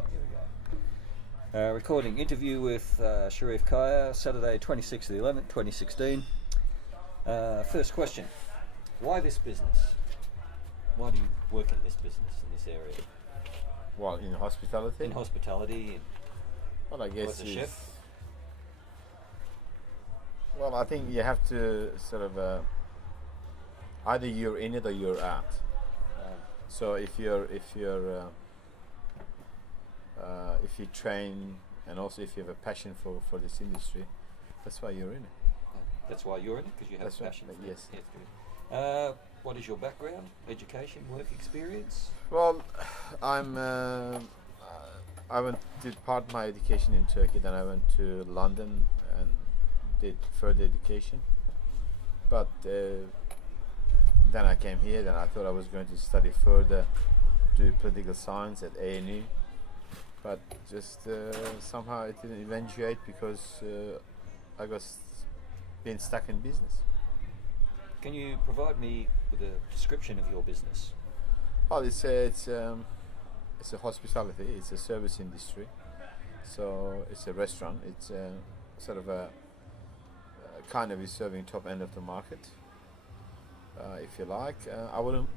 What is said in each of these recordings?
Here we go. Recording interview with Sharif Kaya, Saturday 26th of the 11th, 2016. First question, why this business? Why do you work in this business, in this area? Well, in hospitality? In hospitality? Well, I guess as a chef? Well, I think you have to sort of either you're in it or you're out. So if you train and also if you have a passion for this industry, that's why you're in it. That's why you're in it, because you have That's a passion right, for yes. it. Yes. What is your background, education, work experience? Well, I did part of my education in Turkey, then I went to London and did further education. But then I came here, then I thought I was going to study further, do political science at ANU. But just somehow it didn't eventuate because I got been stuck in business. Can you provide me with a description of your business? Well, it's a hospitality. It's a service industry. So it's a restaurant. It's sort of a kind of is serving top end of the market, if you like. I wouldn't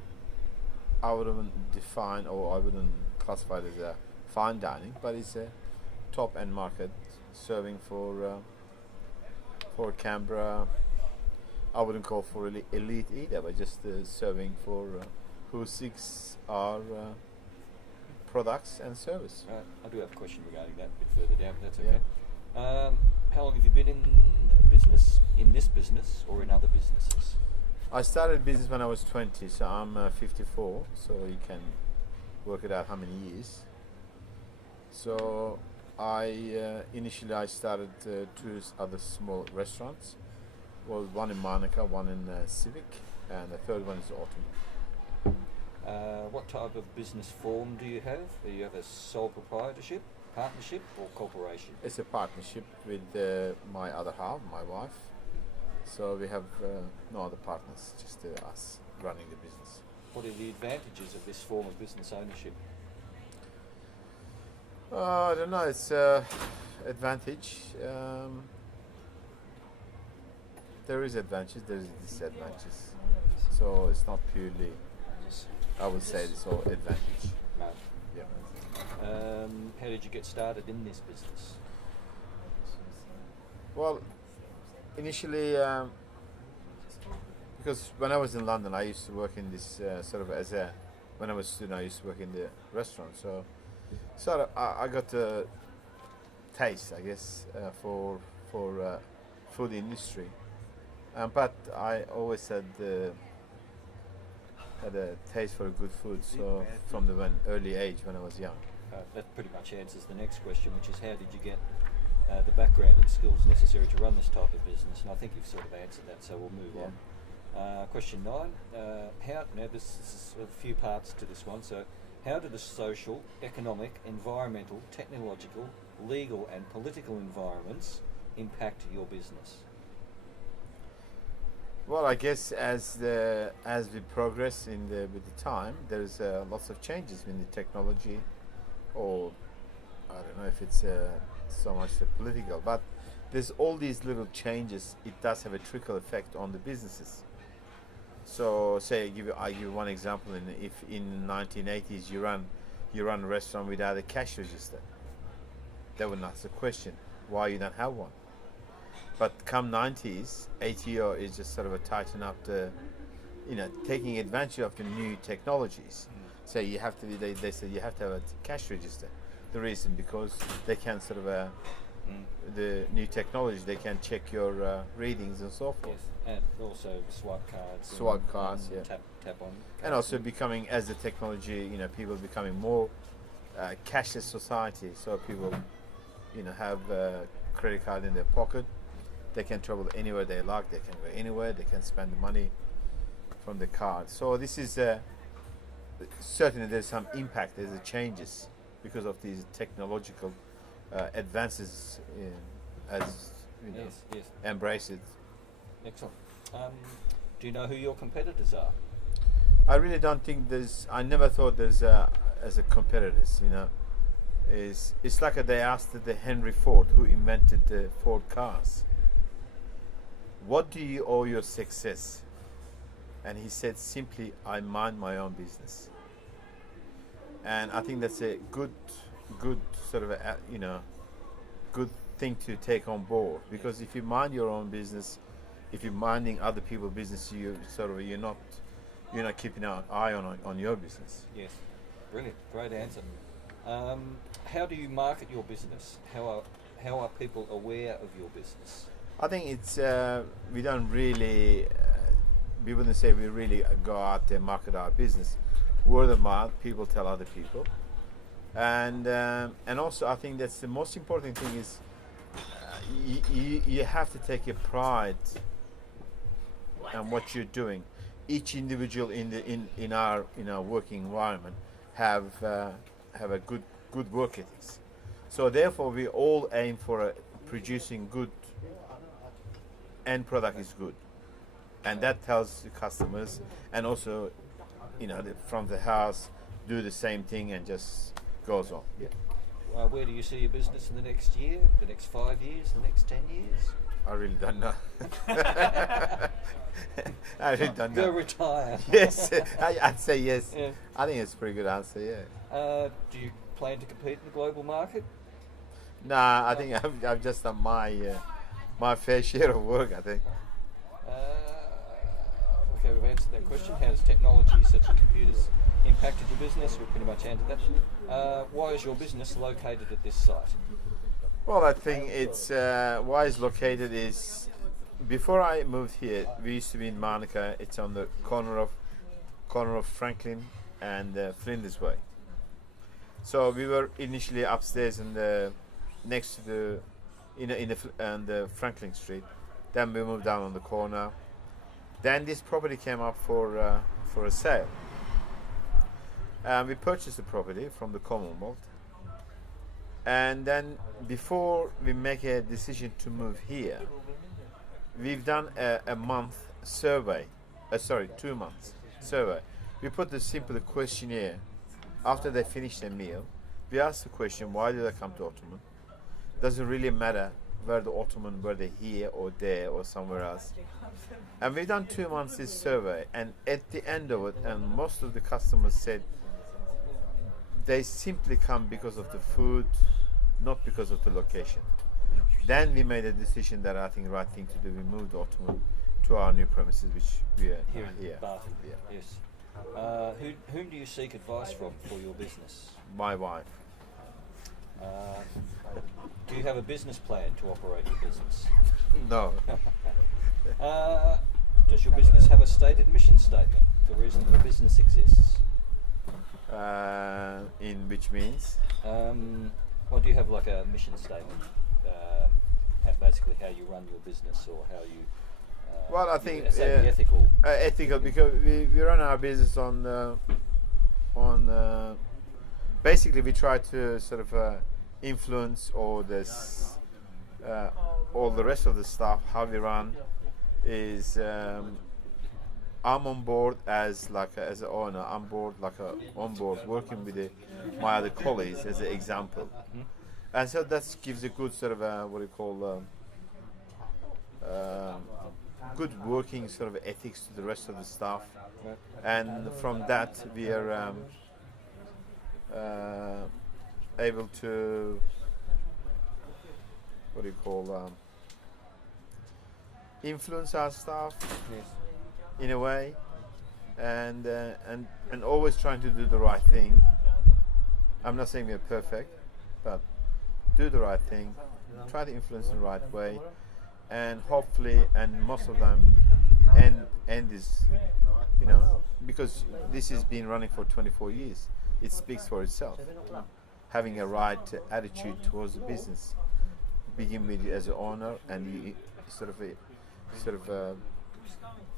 define or I wouldn't classify it as a fine dining, but it's a top end market serving for Canberra. I wouldn't call for elite either, but just serving for who seeks our products and service. I do have a question regarding that a bit further down, but that's okay. Yeah. How long have you been in business, in this business or in other businesses? I started business when I was 20, so I'm 54, so you can work it out how many years. So initially I started two other small restaurants. Well, one in Monaco, one in Civic, and the third one is Ottoman. What type of business form do you have? Do you have a sole proprietorship, partnership, or corporation? It's a partnership with my other half, my wife. So we have no other partners, just us running the business. What are the advantages of this form of business ownership? I don't know, it's advantage. There is advantages, there is disadvantages. So it's not purely, I would say it's all advantage. No. Yeah. How did you get started in this business? Well, initially, because when I was in London, I used to work in this sort of when I was a student, I used to work in the restaurant. So sort of, I got a taste, I guess, for food industry. But I always had a taste for good food. So from the early age when I was young. That pretty much answers the next question, which is how did you get the background and skills necessary to run this type of business? And I think you've sort of answered that, so we'll move on. Question 9. Now this is a few parts to this one. So, how do the social, economic, environmental, technological, legal, and political environments impact your business? Well, I guess as we progress with the time, there's lots of changes in the technology, or I don't know if it's so much the political, but there's all these little changes. It does have a trickle effect on the businesses. So, say I give you one example. If in 1980s you run a restaurant without a cash register, that would ask the question why you don't have one. But come 90s, ATO is just sort of a tighten up the, taking advantage of the new technologies. So you have to, they say you have to have a cash register. The reason, because they can sort of, the new technology, they can check your readings and so forth. Yes, and also swipe cards. Swipe cards, yeah. Tap on. And also becoming, as the technology, people becoming more cashless society. So people, have a credit card in their pocket. They can travel anywhere they like. They can go anywhere. They can spend the money from the card. So this is certainly there's some impact. There's changes because of these technological advances as yes. embrace it. Excellent. Do you know who your competitors are? I really don't think I never thought there's as a competitors. is it's like they asked the Henry Ford, who invented the Ford cars, what do you owe your success? And he said simply, I mind my own business. And I think that's a good sort of good thing to take on board, because if you mind your own business, if you're minding other people's business, you're not keeping an eye on your business. Yes, brilliant, great answer. How do you market your business? How are people aware of your business? I think it's we don't really we wouldn't say we really go out there and market our business. Word of mouth, people tell other people, and also I think that's the most important thing is you have to take a pride in what you're doing. Each individual in our working environment have a good work ethics. So therefore, we all aim for producing good end product is good, and that tells the customers, and also from the house do the same thing and just goes on. Yeah. Where do you see your business in the next year, the next 5 years, the next 10 years? I really don't know. I really don't know. Go retire. Yes, I'd say yes. Yeah. I think it's a pretty good answer. Yeah. Do you plan to compete in the global market? Nah, I think I've just done my fair share of work, I think. Okay, we've answered that question. How does technology such as computers impacted your business? We've pretty much answered that. Why is your business located at this site? Well, I think it's why it's located is before I moved here, we used to be in Monica. It's on the corner of Franklin and Flinders Way. So we were initially upstairs in the next to the in the Franklin Street. Then we moved down on the corner. Then this property came up for a sale. We purchased the property from the Commonwealth. And then before we make a decision to move here, we've done a month survey. 2 months survey. We put the simple questionnaire. After they finish their meal, we ask the question, why did they come to Ottoman? Doesn't really matter where the Ottoman, whether here or there or somewhere else. And we've done 2 months this survey, and at the end of it, and most of the customers said they simply come because of the food, not because of the location. Then we made a decision that I think the right thing to do. We moved Ottoman to our new premises, which we are Here in here. Bath. Yeah. Yes. Whom do you seek advice from for your business? My wife. Do you have a business plan to operate your business? No. Does your business have a stated mission statement, the reason the business exists? In which means? Or do you have like a mission statement? Basically how you run your business, or how you... Well, I think ethical. Ethical, because we run our business on basically we try to sort of influence all the rest of the staff. How we run is I'm on board as an owner. I'm on board working with my other colleagues as an example, Mm-hmm. and so that gives a good sort of what do you call good working sort of ethics to the rest of the staff, Right. and from that we are able to what do you call influence our staff Yes. in a way, and always trying to do the right thing. I'm not saying we're perfect, but do the right thing, try to influence in the right way, and hopefully, and most of them end is, because this has been running for 24 years, it speaks for itself. Having a right attitude towards the business, begin with you as an owner, and you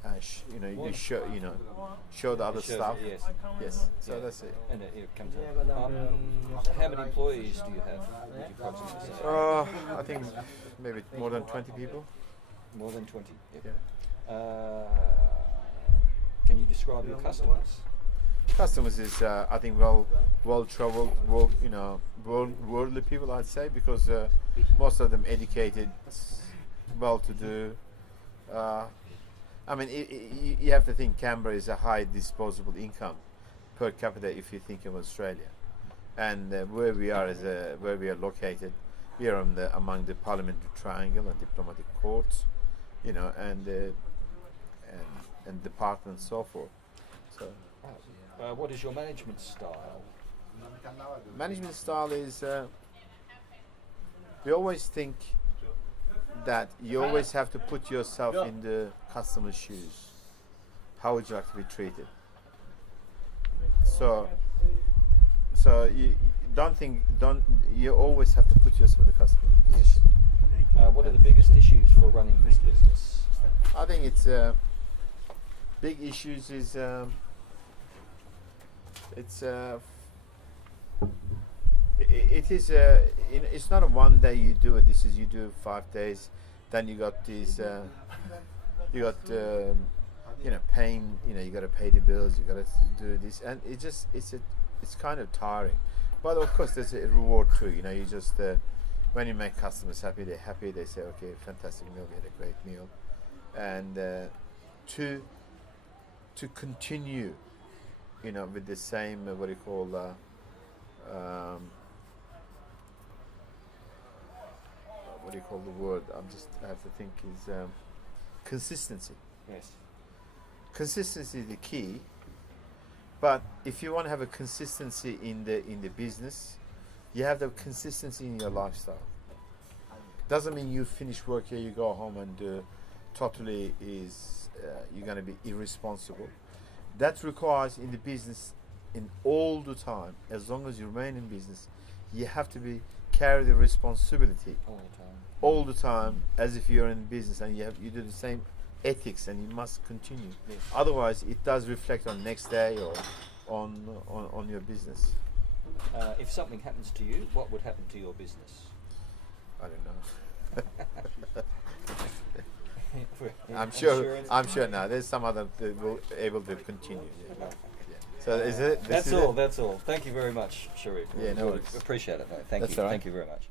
you show the other It shows staff. it, yes. Yes. So Yeah. that's it. And it comes out. How many employees do you have? Would you approximately say? I think maybe more than 20 people. More than 20. Yep. Yeah. Can you describe your customers? Customers is I think well traveled, worldly people, I'd say, because most of them educated, well to do. I mean, you have to think Canberra is a high disposable income per capita if you think of Australia, and where we are where we are located, we are among the parliamentary triangle and diplomatic courts, and departments and so forth. So. What is your management style? Management style is we always think that you always have to put yourself in the customer's shoes. How would you like to be treated? So you always have to put yourself in the customer position. What are the biggest issues for running this business? I think it's big issues is it's not a one day you do it. This is you do 5 days, then you got these paying, you got to pay the bills, you got to do this, and it's kind of tiring. But of course there's a reward too. You just when you make customers happy, they're happy, they say, okay, fantastic meal, we had a great meal. And to continue with the same what do you call the word, I have to think, is consistency. Yes. Consistency is the key, but if you want to have a consistency in the business, you have the consistency in your lifestyle. Doesn't mean you finish work here, you go home and totally you're going to be irresponsible. That requires in the business, in all the time, as long as you remain in business, you have to carry the responsibility all the time, as if you're in business, and you do the same ethics, and you must continue. Yes. Otherwise, it does reflect on next day or on your business. If something happens to you, what would happen to your business? I don't know. Insurance? I'm sure now. There's some other that will able to continue. Yeah. So is it? That's all. Thank you very much, Sharif. Yeah, no worries. Appreciate it, mate. Thank That's you. all right. Thank you very much.